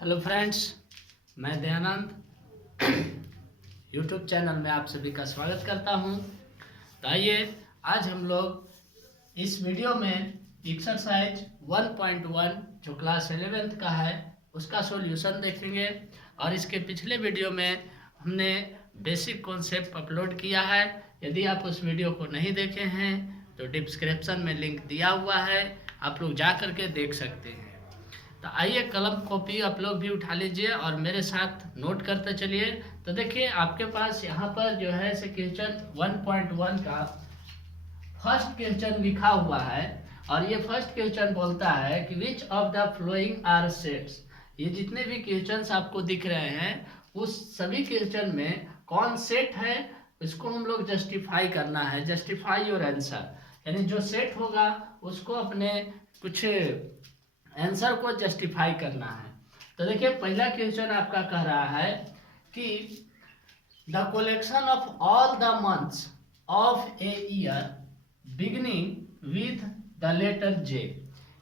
Hello friends, मैं Dayanand YouTube channel में आप सभी का स्वागत करता हूं। तो आइए आज हम लोग इस वीडियो में एक्सरसाइज 1.1 जो क्लास 11th का है उसका सॉल्यूशन देखेंगे। और इसके पिछले वीडियो में हमने बेसिक कॉन्सेप्ट अपलोड किया है। यदि आप उस वीडियो को नहीं देखे हैं तो डिस्क्रिप्शन में लिंक दिया हुआ है, आप लोग जा करके देख सकते हैं। तो आइए कलम कॉपी आप लोग भी उठा लीजिए और मेरे साथ नोट करते चलिए। तो देखिए आपके पास यहाँ पर जो है से क्वेश्चन 1.1 का फर्स्ट क्वेश्चन लिखा हुआ है। और ये फर्स्ट क्वेश्चन बोलता है कि which of the following are sets. ये जितने भी क्वेश्चंस आपको दिख रहे हैं उस सभी क्वेश्चन में कौन सेट है, इसको हम लोग जस्टिफाई करना है। जस्टिफाई योर आंसर, यानी जो सेट होगा उसको अपने कुछ आंसर को जस्टिफाई करना है। तो देखिए पहला क्वेश्चन आपका कह रहा है कि the collection of all the months of a year beginning with the letter J,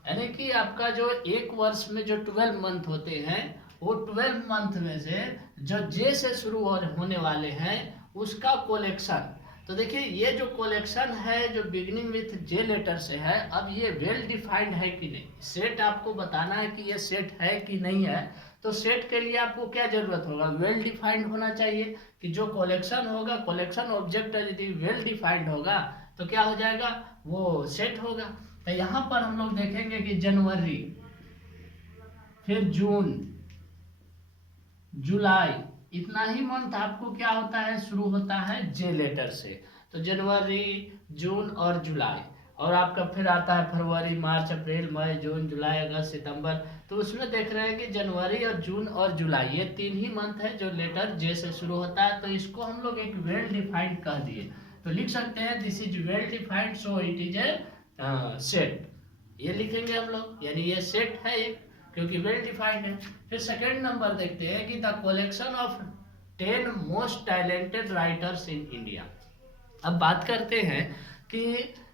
यानी कि आपका जो एक वर्ष में जो 12 मंथ होते हैं वो 12 मंथ में से जो जे से शुरू होने वाले हैं उसका कलेक्शन। तो देखिए ये जो कलेक्शन है जो बिगिनिंग विथ जे लेटर से है, अब ये वेल डिफाइंड है कि नहीं। सेट आपको बताना है कि ये सेट है कि नहीं है। तो सेट के लिए आपको क्या जरूरत होगा, वेल डिफाइंड होना चाहिए कि जो कलेक्शन होगा, कलेक्शन ऑब्जेक्ट यदि वेल डिफाइंड होगा तो क्या हो जाएगा, वो सेट होगा। तो यहाँ पर हम लोग देखेंगे कि जनवरी, फिर जून, जुलाई, इतना ही मंथ आपको क्या होता है, शुरू होता है जे लेटर से। तो जनवरी, जून और जुलाई, और आपका फिर आता है फरवरी, मार्च, अप्रैल, मई, जून, जुलाई, अगस्त, सितंबर। तो उसमें देख रहे हैं कि जनवरी और जून और जुलाई ये 3 ही मंथ है जो लेटर जे से शुरू होता है। तो इसको हम लोग एक वेल डिफाइंड कह दिए। तो लिख सकते हैं this is well defined so it is a set. ये लिखेंगे हम लोग, यानी ये सेट है एक, क्योंकि वेल डिफाइंड है। फिर सेकेंड नंबर देखते हैं कि the collection of 10 most talented writers in India. अब बात करते हैं कि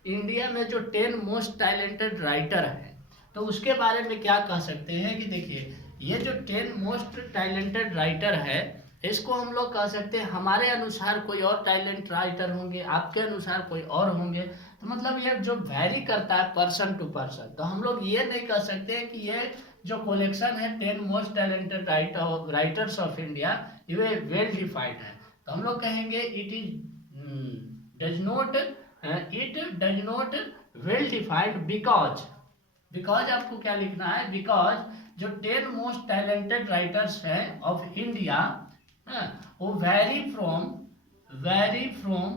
इंडिया में जो 10 मोस्ट टैलेंटेड राइटर हैं तो उसके बारे में क्या कह सकते हैं कि देखिए ये जो 10 मोस्ट टैलेंटेड राइटर है इसको हम लोग कह सकते हैं हमारे अनुसार कोई और टैलेंट राइटर होंगे, आपके अनुसार कोई और होंगे। तो मतलब ये जो वैरी करता है पर्सन टू पर्सन। तो हम लोग ये नहीं कह सकते कि ये जो कलेक्शन है 10 most talented writers of India ये वेल डिफाइंड है। तो हम लोग कहेंगे it is does not well defined because आपको क्या लिखना है, बिकॉज जो 10 मोस्ट टैलेंटेड राइटर्स हैं ऑफ इंडिया वो vary from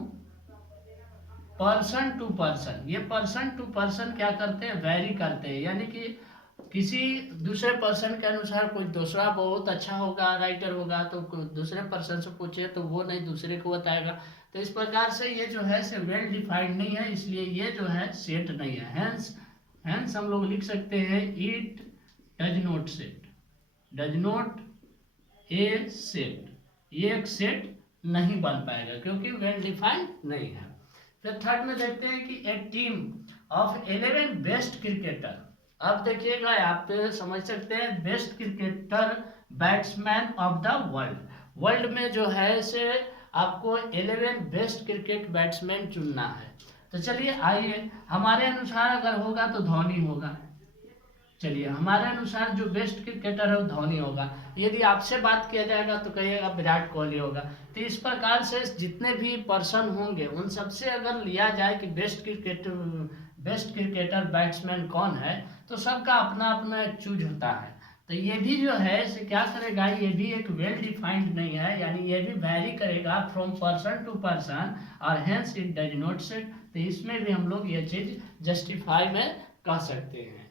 person to person. ये पर्सन टू पर्सन क्या करते हैं, वेरी करते हैं। यानी कि किसी दूसरे पर्सन के अनुसार कोई दूसरा बहुत अच्छा होगा, राइटर होगा, तो दूसरे पर्सन से पूछे तो वो नहीं दूसरे को बताएगा। तो इस प्रकार से ये जो है से वेल डिफाइंड नहीं है, इसलिए ये जो है सेट नहीं है। हेंस हम लोग लिख सकते हैं it does not set, does not a set. ये एक सेट नहीं बन पाएगा क्योंकि वेल डिफाइंड नहीं है। फिर थर्ड में देखते हैं कि ए टीम ऑफ 11 बेस्ट क्रिकेटर। अब देखिएगा आप समझ सकते हैं best cricketer batsman of the world में जो है से आपको 11 बेस्ट क्रिकेट बैट्समैन चुनना है। तो चलिए आइए, हमारे अनुसार अगर होगा तो धोनी होगा। चलिए हमारे अनुसार जो बेस्ट क्रिकेटर है वो धोनी होगा। यदि आपसे बात किया जाएगा तो कहिएगा विराट कोहली होगा। तो इस प्रकार से जितने भी पर्सन होंगे उन सबसे अगर लिया जाए कि बेस्ट क्रिकेटर बैट्समैन कौन है तो सबका अपना अपना चूज होता है। तो ये भी जो है से क्या करेगा, ये भी एक वेल डिफाइंड नहीं है, यानी ये भी वैरी करेगा फ्रॉम पर्सन टू पर्सन और hence it does not set. तो इसमें भी हम लोग ये चीज जस्टिफाई में कह सकते हैं।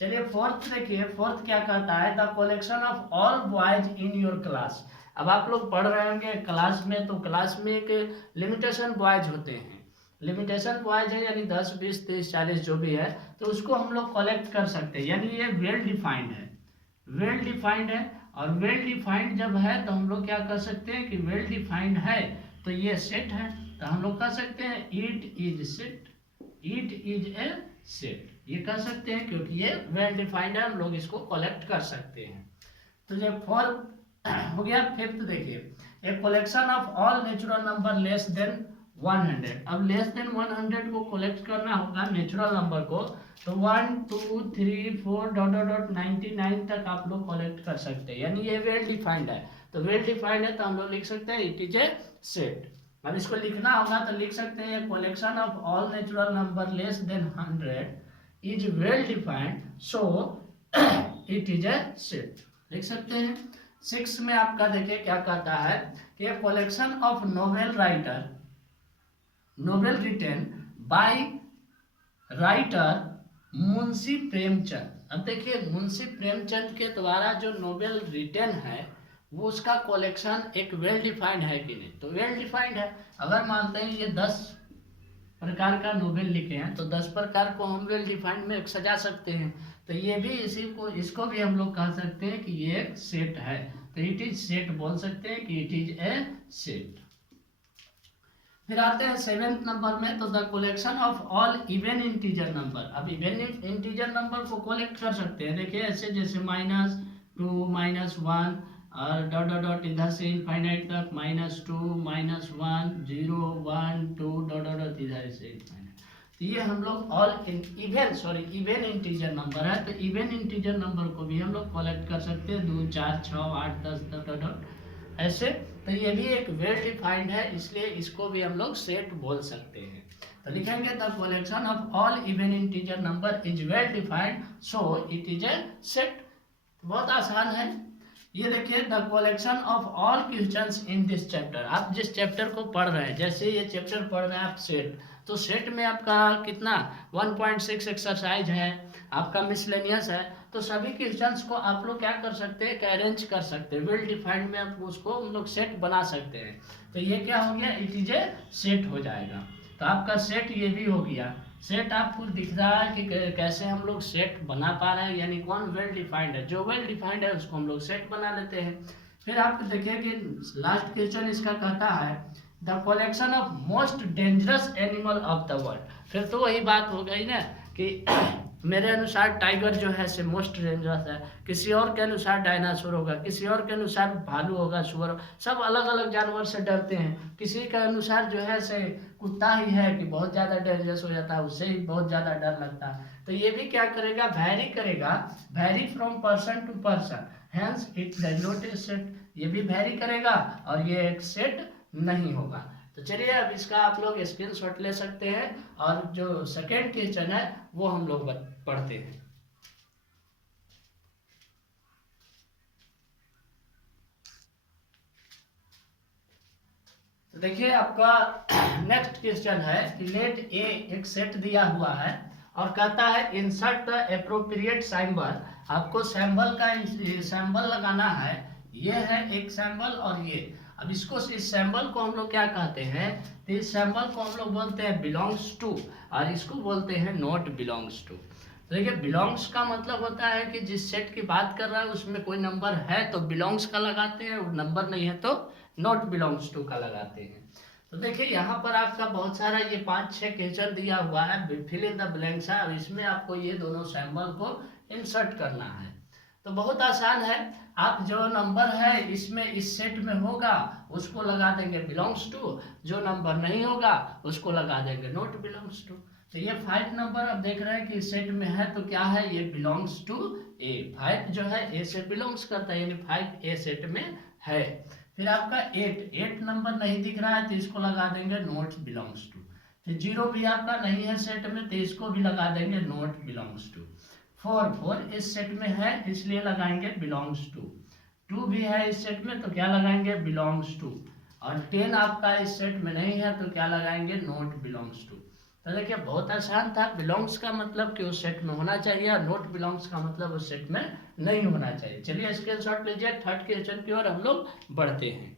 चलिए फोर्थ देखिए, फोर्थ क्या कहता है, the collection of all boys in your class. अब आप लोग पढ़ रहे होंगे क्लास में, तो क्लास में एक लिमिटेशन बॉयज होते हैं। लिमिटेशन बॉयज है यानी 10, 20, 30, 40 जो भी है, तो उसको हम लोग कलेक्ट कर सकते हैं। यानी ये वेल डिफाइंड है, वेल डिफाइंड है। और वेल डिफाइंड जब है तो हम लोग क्या कर सकते हैं कि वेल डिफाइंड है तो ये सेट है। तो हम लोग कह सकते हैं it is set, it is a set, ये कह सकते हैं क्योंकि ये वेल डिफाइंड है, हम लोग इसको कलेक्ट कर सकते हैं। तो ये 4 हो गया। फिफ्थ देखिए, a collection of all natural number less than 100। अब लेस देन 100 को कलेक्ट करना होगा नेचुरल नंबर को, तो 1 2 3 4 डॉट डॉट डॉट 99 तक आप लोग कलेक्ट कर सकते हैं, यानी ये वेल डिफाइंड है। तो वेल डिफाइंड है तो हम लोग लिख सकते हैं इट इज ए सेट। अब इसको लिखना होगा तो लिख सकते हैं collection of all natural number less than 100 is well defined, so it is a set, लिख सकते हैं। 6 में आपका देखिए क्या कहता है कि collection of novel writer, novel written by writer Munshi Premchand. अब देखिए मुंशी प्रेमचंद के द्वारा जो नोवेल रिटेन है वो उसका कलेक्शन एक वेल डिफाइंड है कि नहीं, तो वेल डिफाइंड है। अगर मानते हैं ये 10 प्रकार का नोवेल लिखे हैं तो 10 प्रकार को हम वेल डिफाइंड में सजा सकते हैं, तो ये भी इसको भी हम लोग कह सकते हैं कि ये एक सेट है, तो इट इज सेट बोल सकते हैं कि इट इज ए सेट। फिर आते हैं 7th नंबर में, तो the collection of all even integer number. अब इवन इंटीजर नंबर को कलेक्ट कर सकते हैं, देखिए ऐसे जैसे -2 -1 और डॉट डॉट डॉट इधर से इनफाइनाइट तक, -2 -1 0 1 2 डॉट डॉट डॉट इधर से इनफाइनाइट। तो ये हम लोग ऑल इवन इंटीजर नंबर है, तो इवन इंटीजर नंबर को भी हम लोग कलेक्ट कर सकते हैं 2 4 6 8 10 डॉट डॉट डॉट ऐसे। तो ये भी एक वेल डिफाइंड है, इसलिए इसको भी हम लोग सेट बोल सकते हैं। तो लिखेंगे the collection of all even integer number is well defined, so it is a set. बहुत आसान है। ये देखिए the collection of all questions in this chapter. आप जिस चैप्टर को पढ़ रहे हैं, जैसे ये चैप्टर पढ़ रहे हैं आप सेट, तो सेट में आपका कितना 1.6 एक्सरसाइज है, आपका मिसलेनियस है, तो सभी क्वेश्चंस को आप लोग क्या कर सकते हैं, अरेंज कर सकते हैं वेल डिफाइंड में, आप उसको हम लोग सेट बना सकते हैं। तो ये क्या हो गया, इट इज ए सेट हो जाएगा। तो आपका सेट ये भी हो गया। सेट आपको दिख रहा है कि कैसे हम लोग सेट बना पा रहे हैं, यानी कौन वेल डिफाइंड है, जो वेल डिफाइंड है उसको हम लोग सेट बना लेते हैं। फिर आप देखिए कि लास्ट क्वेश्चन इसका कहता है the collection of most dangerous animal of the world. फिर तो वही बात हो गई ना कि मेरे अनुसार टाइगर जो है से मोस्ट डेंजरस है, किसी और के अनुसार डायनासोर होगा, किसी और के अनुसार भालू होगा, सुअर, सब अलग अलग जानवर से डरते हैं। किसी के अनुसार जो है से कुत्ता ही है कि बहुत ज़्यादा डेंजरस हो जाता है, उससे ही बहुत ज़्यादा डर लगता है। तो ये भी क्या करेगा, वैरी करेगा, vary from person to person, hence it does not a set. ये भी वैरी करेगा और ये एक सेट नहीं होगा। तो चलिए अब इसका आप लोग स्क्रीनशॉट ले सकते हैं, और जो सेकेंड क्वेश्चन है वो हम लोग पढ़ते हैं। तो देखिए आपका नेक्स्ट क्वेश्चन है कि लेट ए एक सेट दिया हुआ है और कहता है इंसर्ट द एप्रोप्रिएट सिंबल। आपको सैंबल लगाना है, ये है एक सैंबल और ये। अब इसको, इस सैंबल को हम लोग क्या कहते हैं, तो इस सैंबल को हम लोग बोलते हैं बिलोंग्स टू, और इसको बोलते हैं नॉट बिलोंग्स टू। तो देखिए बिलोंग्स का मतलब होता है कि जिस सेट की बात कर रहा है उसमें कोई नंबर है तो बिलोंग्स का लगाते हैं, नंबर नहीं है तो नॉट बिलोंग्स टू का लगाते हैं। तो देखिए यहाँ पर आपका बहुत सारा ये 5-6 क्वेश्चन दिया हुआ है, फिल इन द ब्लैंक्स है, और इसमें आपको ये दोनों सैंबल को इंसर्ट करना है। तो बहुत आसान है, आप जो नंबर है इसमें इस सेट में होगा उसको लगा देंगे बिलोंग्स टू, जो नंबर नहीं होगा उसको लगा देंगे नॉट बिलोंग्स टू। तो ये 5 नंबर अब देख रहे हैं कि सेट में है तो क्या है, ये बिलोंग्स टू ए। 5 जो है ए से बिलोंग्स करता है, यानी 5 ए सेट में है। फिर आपका 8 नंबर नहीं दिख रहा है तो इसको लगा देंगे नॉट बिलोंग्स टू। फिर 0 भी आपका नहीं है सेट में तो इसको भी लगा देंगे नॉट बिलोंग्स टू। 4 इस सेट में है इसलिए लगाएंगे बिलोंग्स टू। 2 भी है इस सेट में तो क्या लगाएंगे, बिलोंग्स टू। और 10 आपका इस सेट में नहीं है तो क्या लगाएंगे, नॉट बिलोंग्स टू। तो देखिए बहुत आसान था, बिलोंग्स का मतलब कि उस सेट में होना चाहिए और नॉट बिलोंग्स का मतलब उस सेट में नहीं होना चाहिए। चलिए स्क्रीनशॉट लीजिए, थर्ड क्वेश्चन की ओर हम लोग बढ़ते हैं।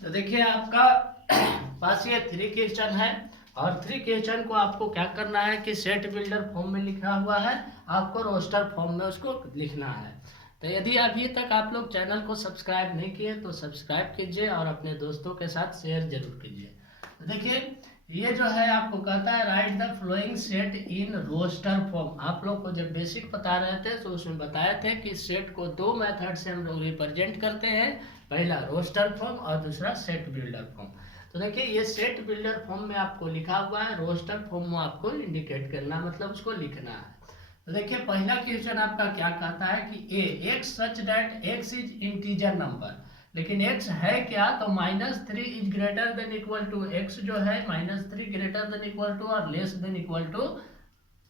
तो देखिए आपका पास ये 3 क्वेश्चन है, और 3 क्वेश्चन को आपको क्या करना है कि सेट बिल्डर फॉर्म में लिखा हुआ है, आपको रोस्टर फॉर्म में उसको लिखना है। तो यदि अभी तक आप लोग चैनल को सब्सक्राइब नहीं किए तो सब्सक्राइब कीजिए और अपने दोस्तों के साथ शेयर जरूर कीजिए। तो देखिए ये जो है आपको कहता है write the following set in roster form. आप लोग को जब बेसिक बता रहे थे तो उसमें बताए थे कि सेट को दो मेथड से हम लोग रिप्रेजेंट करते हैं, पहला रोस्टर फॉर्म और दूसरा सेट बिल्डर फॉर्म। तो देखिए ये सेट बिल्डर फॉर्म में आपको लिखा हुआ है, रोस्टर फॉर्म में आपको इंडिकेट करना मतलब उसको लिखना है। तो देखिए पहला क्वेश्चन आपका क्या कहता है कि a x such that x is integer number, लेकिन x है क्या, तो -3 is greater than equal to, x जो है -3 ग्रेटर देन इक्वल टू और लेस देन इक्वल टू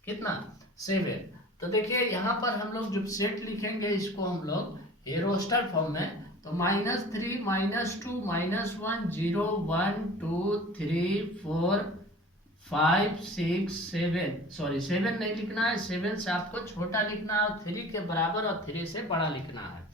कितना 7। तो देखिए यहाँ पर हम लोग जब सेट लिखेंगे इसको हम लोग ये रोस्टर फॉर्म में, तो -3 -2 -1 0 1 2 3 4 5 6 7, सॉरी 7 नहीं लिखना है, 7 से आपको छोटा लिखना है और 3 के बराबर और 3 से बड़ा लिखना है।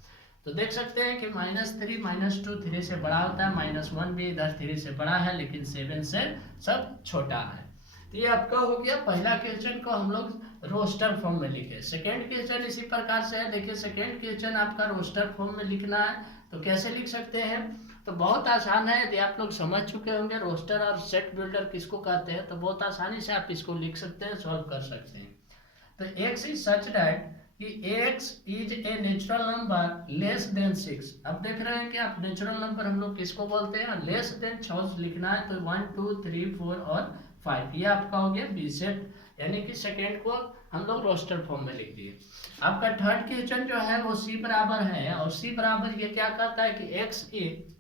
तो देख सकते हैं कि -3 -2 3 से बड़ा होता है, -1 भी इधर 3 से बड़ा है लेकिन 7 से सब छोटा है। तो ये आपका हो गया पहला क्वेश्चन को हम लोग रोस्टर फॉर्म में लिखे। सेकेंड क्वेश्चन इसी प्रकार से है। देखिए सेकेंड क्वेश्चन आपका रोस्टर फॉर्म में लिखना है, तो कैसे लिख सकते हैं, तो बहुत आसान है। यदि आप लोग समझ चुके होंगे रोस्टर और सेट बिल्डर किसको कहते हैं, तो बहुत आसानी से आप इसको लिख सकते हैं, सॉल्व कर सकते हैं। तो x इज सच दैट कि x is a natural number less then 6। अब देख रहे हैं कि आप नेचुरल नंबर हम लोग किसको बोलते हैं, लेस देन 6 लिखना है, तो 1 2 3 4 और 5 ये आपका हो गया बी सेट, यानी कि सेकेंड को हम लोग रोस्टर फॉर्म में लिख दिए। आपका थर्ड क्वेश्चन जो है वो c बराबर है, और c बराबर ये क्या कहता है कि x is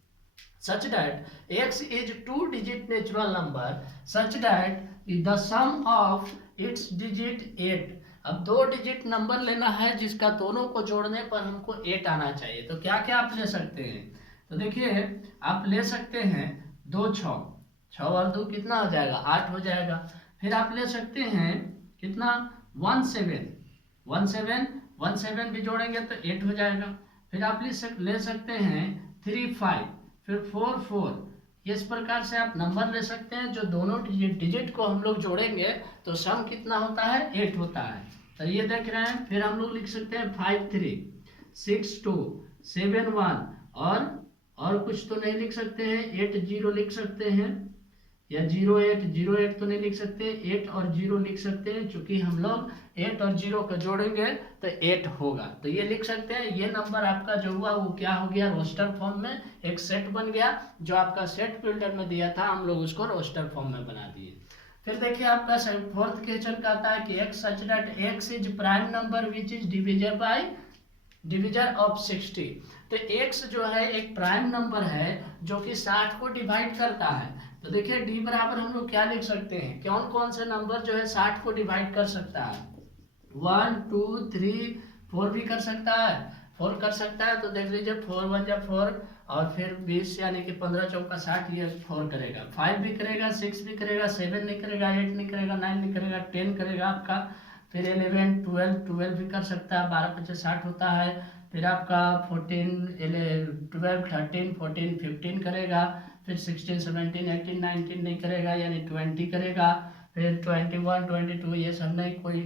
such that x is 2-digit natural number such that the sum of its digit 8। अब 2 डिजिट नंबर लेना है जिसका दोनों को जोड़ने पर हमको 8 आना चाहिए। तो क्या क्या आप ले सकते हैं, तो देखिए आप ले सकते हैं 2 6 6 और 2 कितना हो जाएगा 8 हो जाएगा। फिर आप ले सकते हैं कितना 1 7 1 7 1 7 भी जोड़ेंगे तो 8 हो जाएगा। फिर आप ले सकते हैं 3 5 फिर 4 4। इस प्रकार से आप नंबर ले सकते हैं जो दोनों डिजिट को हम लोग जोड़ेंगे तो सम कितना होता है 8 होता है। तो ये देख रहे हैं। फिर हम लोग लिख सकते हैं 5 3 6 2 7 1 और कुछ तो नहीं लिख सकते हैं, 8 0 लिख सकते हैं, या 0 8 तो नहीं लिख सकते, 8 और 0 लिख सकते हैं, क्योंकि हम लोग 8 और 0 को जोड़ेंगे तो 8 होगा। तो ये लिख सकते हैं। ये नंबर आपका जो हुआ वो क्या हो गया रोस्टर फॉर्म में एक सेट बन गया, जो आपका सेट बिल्डर में दिया था हम लोग उसको रोस्टर फॉर्म में बना दिए। फिर देखिए आपका फोर्थ क्वेश्चन कहता है कि x such that x is prime number which is divisor of 60। तो x जो है एक प्राइम नंबर है जो कि 60 को डिवाइड करता है। तो देखिए d बराबर हम लोग क्या लिख सकते हैं, कौन कौन से नंबर जो है 60 को डिवाइड कर सकता है, 1 2 3 4 भी कर सकता है, 4 कर सकता है। तो देख लीजिए 4 1 जा 4 और फिर 20 यानी कि 15 चौका 60, ये 4 करेगा, 5 भी करेगा, 6 भी करेगा, 7 नहीं करेगा, 8 नहीं करेगा, 9 नहीं करेगा, 10 करेगा आपका, फिर 11 12 भी कर सकता है, 12 5 60 होता है। फिर आपका 14 12 13 14 15 करेगा, फिर 16 17 18 19 नहीं करेगा यानी 20 करेगा, फिर 21 22 ये सब नहीं कोई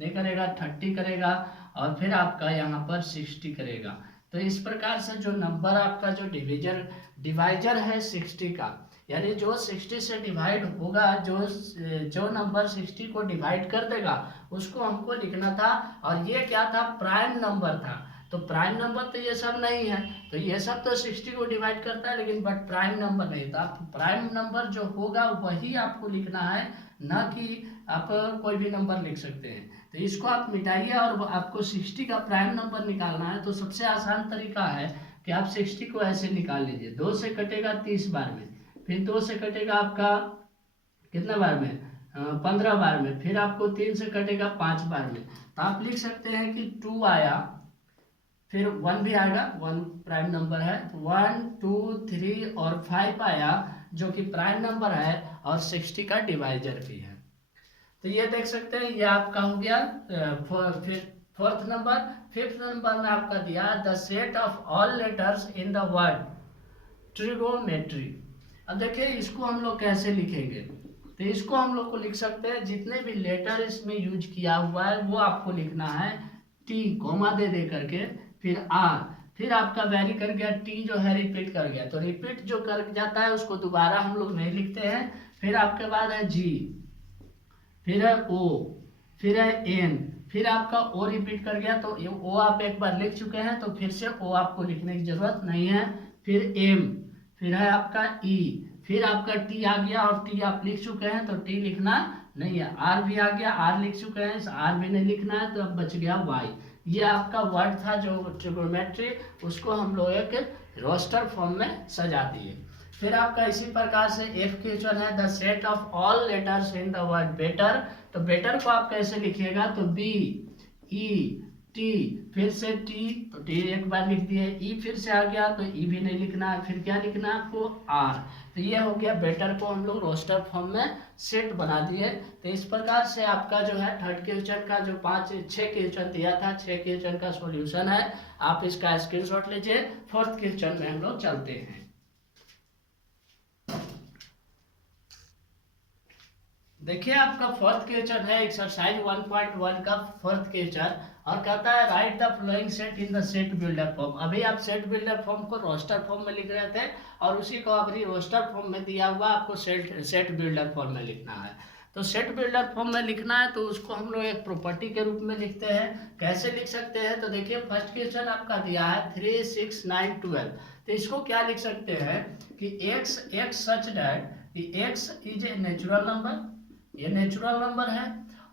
नहीं करेगा, 30 करेगा, और फिर आपका यहाँ पर 60 करेगा। तो इस प्रकार से जो नंबर आपका जो डिवाइजर है 60 का, यानी जो 60 से डिवाइड होगा, जो नंबर 60 को डिवाइड कर देगा उसको हमको लिखना था। और ये क्या था, प्राइम नंबर था। तो प्राइम नंबर तो ये सब नहीं है, तो ये सब तो 60 को डिवाइड करता है लेकिन बट प्राइम नंबर नहीं। तो आप प्राइम नंबर जो होगा वही आपको लिखना है, ना कि आप कोई भी नंबर लिख सकते हैं। तो इसको आप मिटाइए और आपको 60 का प्राइम नंबर निकालना है। तो सबसे आसान तरीका है कि आप 60 को ऐसे निकाल लीजिए, 2 से कटेगा 30 बार में, फिर 2 से कटेगा आपका कितने बार में 15 बार में, फिर आपको 3 से कटेगा 5 बार में। तो आप लिख सकते हैं कि 2 आया, फिर 1 भी आएगा, 1 प्राइम नंबर है, 1 2 3 और 5 आया जो कि प्राइम नंबर है और 60 का डिवाइजर भी है। तो ये देख सकते हैं, ये आपका हो गया फिर फोर्थ नंबर। फिफ्थ नंबर में आपका दिया the set of all letters in the word trigonometry. अब देखिए इसको हम लोग कैसे लिखेंगे, तो इसको हम लोग को लिख सकते हैं, जितने भी लेटर इसमें यूज किया हुआ है वो आपको लिखना है, टी कोमा दे करके, फिर आर, फिर आपका वेरी कर गया, टी जो है रिपीट कर गया, तो रिपीट जो कर जाता है उसको दोबारा हम लोग नहीं लिखते हैं, फिर आपके बाद है जी, फिर है ओ, फिर है एन, फिर आपका ओ रिपीट कर गया तो ओ आप एक बार लिख चुके हैं तो फिर से ओ आपको लिखने की जरूरत नहीं है। फिर एम, फिर है आपका ई, फिर आपका टी आ गया और टी आप लिख चुके हैं तो टी लिखना नहीं है। आर भी आ गया, आर लिख चुके हैं, आर भी नहीं लिखना है तो अब बच गया वाई। ये आपका वर्ड था जो ट्रिगोनोमेट्री, उसको हम लोग एक रोस्टर फॉर्म में सजा दिए। फिर आपका इसी प्रकार से एफ क्वेश्चन है the set of all letters in the word better. तो बेटर को आप कैसे लिखिएगा तो बी ई टी, फिर से टी तो टी एक बार लिख दिए, ई फिर से आ गया तो ई भी नहीं लिखना है, फिर क्या लिखना है आपको आर। तो ये हो गया बेटर को हम लोग रोस्टर फॉर्म में सेट बना दिए। तो इस प्रकार से आपका जो है थर्ड क्वेश्चन का जो 6 क्वेश्चन दिया था 6 क्वेश्चन का सॉल्यूशन है, आप इसका स्क्रीनशॉट लीजिए। फोर्थ क्वेश्चन में हम लोग चलते हैं। देखिए आपका फोर्थ क्वेश्चन है एक्सरसाइज 1.1 का फोर्थ क्वेश्चन और कहता है write the following set in the set builder form. अभी आप सेट बिल्डर फॉर्म को रोस्टर फॉर्म में लिख रहे थे और उसी को अभी रोस्टर फॉर्म में दिया हुआ आपको सेट बिल्डर फॉर्म में लिखना है। तो सेट बिल्डर फॉर्म में लिखना है तो उसको हम लोग एक प्रॉपर्टी के रूप में लिखते हैं। कैसे लिख सकते हैं तो देखिए फर्स्ट क्वेश्चन आपका दिया है 3, 6, 9, 12। तो इसको क्या लिख सकते हैं कि x सच दैट कि x is a natural number, ये नेचुरल नंबर है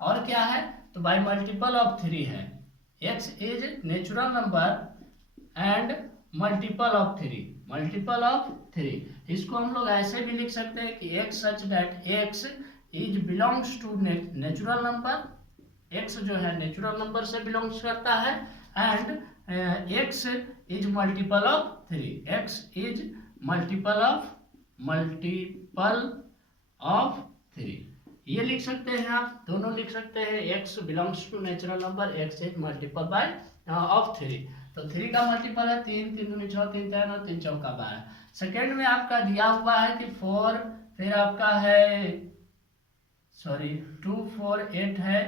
और क्या है तो बाय मल्टीपल ऑफ 3 है। x is natural number and multiple of 3, multiple of 3। इसको हम लोग ऐसे भी लिख सकते हैं कि x such that x is belongs to natural number, x जो है नेचुरल नंबर से बिलोंग्स करता है and x is multiple of 3, x is multiple of 3। ये लिख सकते हैं, आप दोनों लिख सकते हैं, x belongs to natural number, x is multiple by of 3। तो 3 का मल्टीपल है 3, 3 दूनी 6, 3 3 और 3 चौका 12। सेकेंड में आपका दिया हुआ है कि 4, फिर आपका है 2 4 8 है,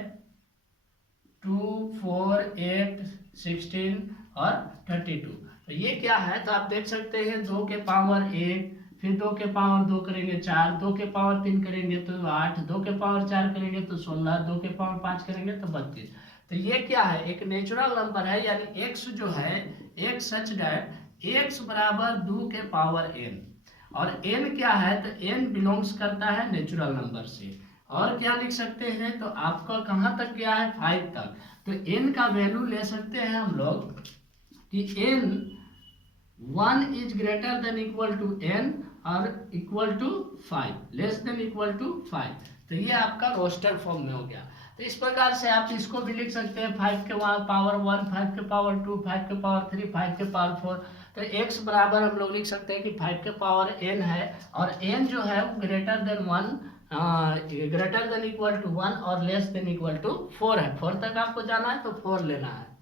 2 4 8 16 और 32। तो ये क्या है तो आप देख सकते हैं 2 के पावर 1, फिर 2 के पावर 2 करेंगे 4, 2 के पावर 3 करेंगे तो 8, 2 के पावर 4 करेंगे तो 16, 2 के पावर 5 करेंगे तो 32। तो ये क्या है एक नेचुरल नंबर है, यानी x जो है x सच दैट x बराबर 2 के पावर n और n क्या है तो n बिलोंग्स करता है नेचुरल नंबर से। और क्या लिख सकते हैं तो आपका कहाँ तक गया है 5 तक। तो n का वैल्यू ले सकते हैं हम लोग कि n 1 is greater than equal to n और equal to 5, less than equal to 5। तो ये आपका रोस्टर फॉर्म में हो गया। तो इस प्रकार से आप इसको भी लिख सकते हैं 5 के पावर 1, 5 के पावर 2, 5 के पावर 3, 5 के पावर 4। तो x बराबर हम लोग लिख सकते हैं कि 5 के पावर n है और n जो है वो greater than 1, greater than equal to 1 और लेस देन इक्वल टू 4 है। 4 तक आपको जाना है तो 4 लेना है।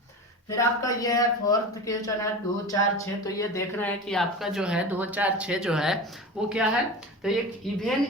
फिर आपका ये है फोर्थ क्वेश्चन है 2 4 6। तो ये देख रहे हैं कि आपका जो है 2 4 6 जो है वो क्या है तो एक इवन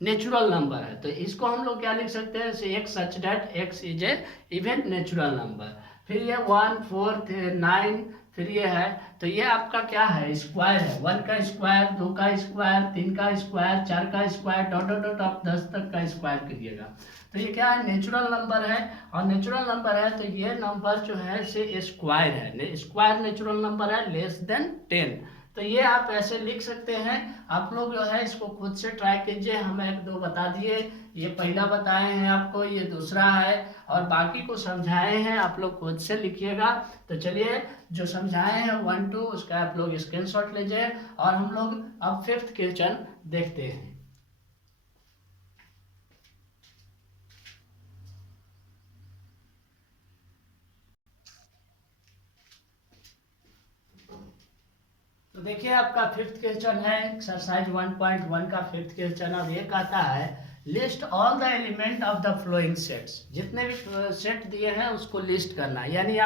नेचुरल नंबर है। तो इसको हम लोग क्या लिख सकते हैं x such that x is A even natural number. फिर ये 1 4 9, फिर ये है तो ये आपका क्या है स्क्वायर है, 1 का स्क्वायर, 2 का स्क्वायर, 3 का स्क्वायर, 4 का स्क्वायर, डॉट डॉट डॉट आप 10 तक का स्क्वायर करिएगा। तो ये क्या है नेचुरल नंबर है और नेचुरल नंबर है तो ये नंबर जो है से स्क्वायर है, स्क्वायर नेचुरल नंबर है लेस देन 10। तो ये आप ऐसे लिख सकते हैं। आप लोग जो है इसको खुद से ट्राई कीजिए, हम 1 2 बता दिए, ये पहला बताए हैं आपको, ये दूसरा है और बाकी को समझाए हैं, आप लोग खुद से लिखिएगा। तो चलिए जो समझाए हैं 1 2 उसका आप लोग स्क्रीनशॉट लीजिए और हम लोग अब 5th क्वेश्चन देखते हैं। तो देखिए आपका 5th क्वेश्चन है एक्सरसाइज 1.1 का 5th क्वेश्चन और ये कहता है list all the element of the flowing sets. जितने भी सेट दिए हैं उसको लिस्ट करना है, यानी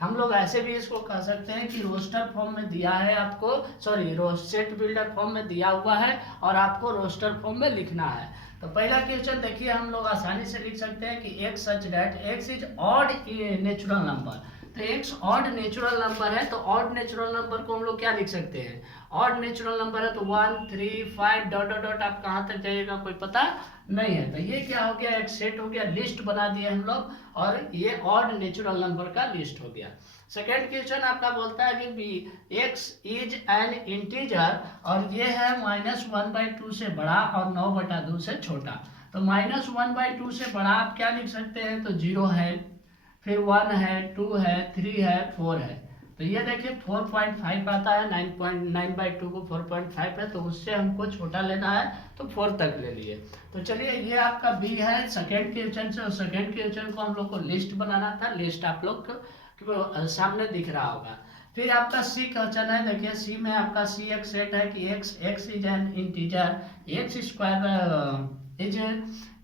हम लोग ऐसे भी इसको कह सकते हैं कि रोस्टर फॉर्म में दिया है आपको, सेट बिल्डर फॉर्म में दिया हुआ है और आपको रोस्टर फॉर्म में लिखना है। तो पहला क्वेश्चन देखिए हम लोग आसानी से लिख सकते हैं कि x such that x is odd natural number. तो x ऑड नेचुरल नंबर है तो ऑड नेचुरल नंबर को हम लोग क्या लिख सकते हैं ऑड नेचुरल नंबर है तो 1 3 5 डॉट डॉट डॉट आप कहाँ तक जाइएगा कोई पता नहीं है। तो ये क्या हो गया, एक सेट हो गया, लिस्ट बना दिए हम लोग, और ये ऑड नेचुरल नंबर का लिस्ट हो गया। सेकेंड क्वेश्चन आपका बोलता है कि x इज एन इंटीजर और ये है -1/2 से बड़ा और 9/2 से छोटा। तो -1/2 से बड़ा आप क्या लिख सकते हैं, तो 0 है, फिर 1 है, 2 है, 3 है, 4 है। तो ये देखिए 4.5 आता है, 9/2 को 4.5 है, तो उससे हमको छोटा लेना है तो 4 तक ले लिए। तो चलिए ये आपका बी है सेकेंड क्वेश्चन से, और सेकेंड क्वेश्चन को हम लोग को लिस्ट बनाना था, लिस्ट आप लोग को सामने दिख रहा होगा। फिर आपका सी क्वेश्चन है, देखिए सी में आपका सी एक सेट है कि x is an integer, x square is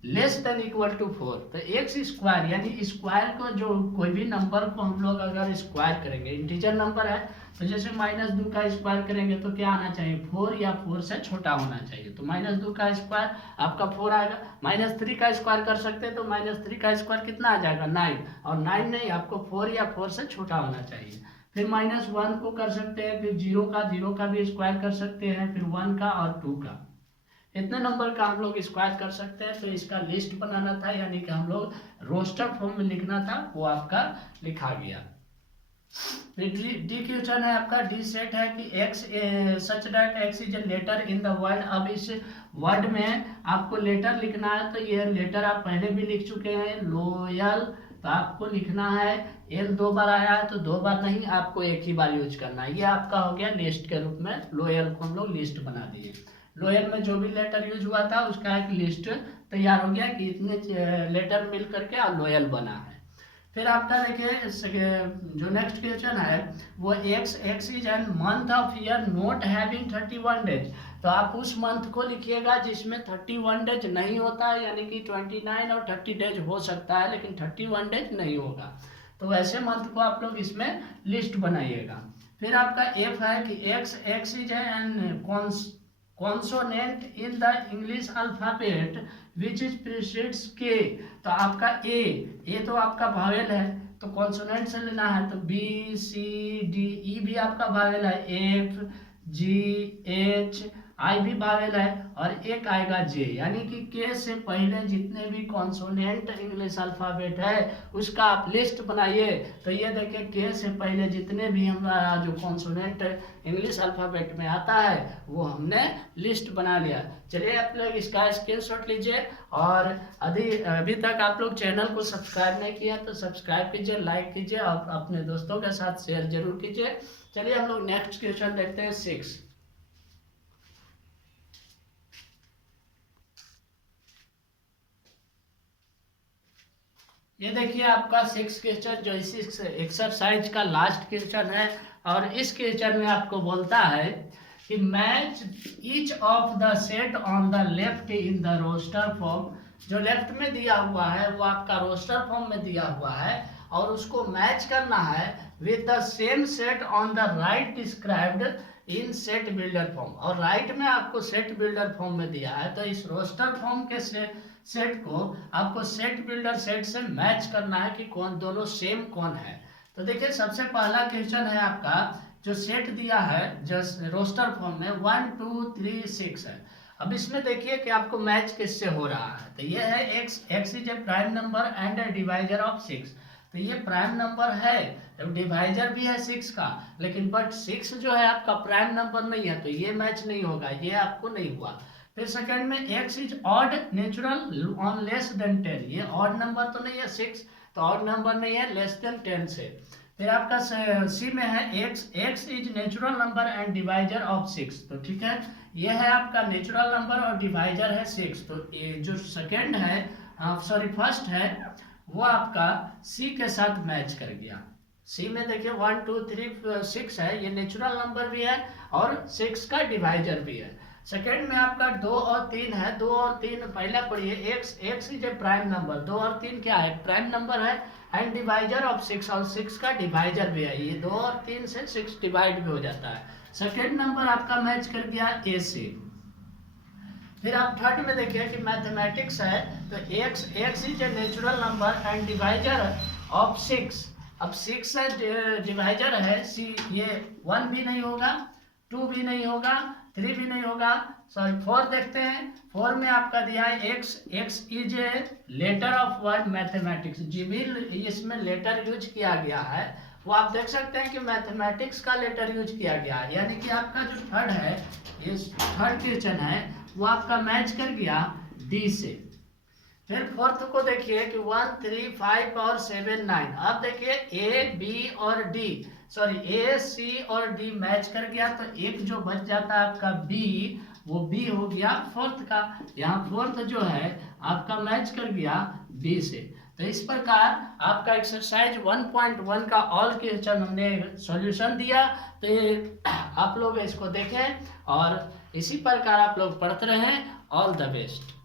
less than equal to 4। तो एक्स स्क्वायर यानी स्क्वायर को, जो कोई भी नंबर को हम लोग अगर स्क्वायर करेंगे, इंटीजर नंबर है तो जैसे -2 का स्क्वायर करेंगे तो क्या आना चाहिए, 4 या 4 से छोटा होना चाहिए। तो -2 का स्क्वायर आपका 4 आएगा, -3 का स्क्वायर कर सकते हैं तो -3 का स्क्वायर कितना आ जाएगा 9, और 9 नहीं, आपको 4 या 4 से छोटा होना चाहिए। फिर -1 को कर सकते हैं, फिर 0 का भी स्क्वायर कर सकते हैं, फिर 1 का और 2 का, इतने नंबर का हम लोग स्क्वायर कर सकते हैं। तो इसका लिस्ट बनाना था, यानी कि हम लोग रोस्टर फॉर्म में लिखना था, वो आपका लिखा गया। डी क्वेश्चन है आपका, डी सेट है कि x such that x is a letter in the word. अब इस वर्ड में आपको लेटर लिखना है, तो ये लेटर आप पहले भी लिख चुके हैं, लोयल, तो आपको लिखना है, एल 2 बार आया है तो 2 बार नहीं, आपको एक ही बार यूज करना है। ये आपका हो गया लिस्ट के रूप में, लोयल को हम लोग लिस्ट बना दिए। लोयल में जो भी लेटर यूज हुआ था उसका एक लिस्ट तैयार हो गया कि इतने लेटर मिल करके लोयल बना है। फिर आपका देखिए जो नेक्स्ट क्वेश्चन है वो x is N month of year not having 31 days. तो आप उस मंथ को लिखिएगा जिसमें 31 डेज नहीं होता है, यानी कि 29 और 30 डेज हो सकता है लेकिन 31 डेज नहीं होगा। तो वैसे मंथ को आप लोग इसमें लिस्ट बनाइएगा। फिर आपका एफ है कि x is N consonant in the English alphabet which is precedes के। तो आपका ए तो आपका वावेल है, तो कॉन्सोनेंट से लेना है, तो बी सी डी, ई भी आपका वावेल है, एफ जी एच, आई भी वावेल है, और एक आएगा जे, यानी कि के से पहले जितने भी कॉन्सोनेंट इंग्लिश अल्फाबेट है उसका आप लिस्ट बनाइए। तो ये देखिए के से पहले जितने भी हमारा जो कॉन्सोनेंट इंग्लिश अल्फाबेट में आता है वो हमने लिस्ट बना लिया। चलिए आप लोग इसका स्क्रीनशॉट लीजिए, और अभी तक आप लोग चैनल को सब्सक्राइब नहीं किया तो सब्सक्राइब कीजिए, लाइक कीजिए और अपने दोस्तों के साथ शेयर जरूर कीजिए। चलिए हम लोग नेक्स्ट क्वेश्चन देखते हैं 6। ये देखिए आपका 6 क्वेश्चन जो इस एक्सरसाइज का लास्ट क्वेश्चन है, और इस क्वेश्चन में आपको बोलता है कि match each of the set on the left in the roster form. जो लेफ्ट में दिया हुआ है वो आपका रोस्टर फॉर्म में दिया हुआ है, और उसको मैच करना है with the same set on the right described in set builder form. और राइट में आपको सेट बिल्डर फॉर्म में दिया है, तो इस रोस्टर फॉर्म के सेट को आपको सेट बिल्डर सेट से मैच करना है कि कौन दोनों सेम कौन है। तो देखिए सबसे पहला क्वेश्चन है आपका, जो सेट दिया है जस्ट रोस्टर फॉर्म में 1 2 3 6 है। अब इसमें देखिए कि आपको मैच किससे हो रहा है। तो ये है x is A prime number and A divisor of 6। तो ये प्राइम नंबर है, डिवाइजर भी है 6 का, लेकिन बट 6 जो है आपका प्राइम नंबर नहीं है, तो ये मैच नहीं होगा, ये आपको नहीं हुआ। फिर सेकंड में x is odd natural on less than 10। ये ऑड नंबर तो नहीं है 6, तो ऑड नंबर नहीं है लेस देन 10 से। फिर आपका सी में है x is natural number and divisor of 6। तो ठीक है, ये है आपका नेचुरल नंबर और डिवाइजर है 6। तो ये जो सेकंड है, सॉरी फर्स्ट है, वो आपका सी के साथ मैच कर गया। सी में देखिए 1 2 3 6 है, ये नेचुरल नंबर भी है और 6 का डिवाइजर भी है। सेकेंड में आपका 2 और 3 है, 2 और 3 पहला पढ़िए, x is A prime number, 2 और 3 क्या है, प्राइम नंबर है एंड डिवाइजर ऑफ 6, और 6 का डिवाइजर भी है। ये 2 और 3 से 6 डिवाइड भी हो जाता है। सेकेंड नंबर आपका मैच कर गया ए से। फिर आप थर्ड में देखिए कि मैथमेटिक्स है, तो x is a natural number and divisor of 6। अब 6 है डिवाइजर है सी, ये 1 भी नहीं होगा, 2 भी नहीं होगा, 3 भी नहीं होगा, सॉरी 4 देखते हैं। 4 में आपका दिया है x. X is a letter of word mathematics, जी भी इसमें लेटर यूज किया गया है, वो आप देख सकते हैं कि मैथमेटिक्स का लेटर यूज किया गया है, यानी कि आपका जो थर्ड है, ये थर्ड क्वेश्चन है, वो आपका मैच कर गया डी से। फिर फोर्थ को देखिए कि 1 3 5 और 7 9। अब देखिए ए बी और डी, सॉरी ए सी और डी मैच कर गया, तो एक जो बच जाता है आपका बी, वो बी हो गया फोर्थ का। यहाँ फोर्थ जो है आपका मैच कर गया बी से। तो इस प्रकार आपका एक्सरसाइज 1.1 का ऑल क्वेश्चन हमने सॉल्यूशन दिया। तो ये आप लोग इसको देखें और इसी प्रकार आप लोग पढ़ते रहें। All the best.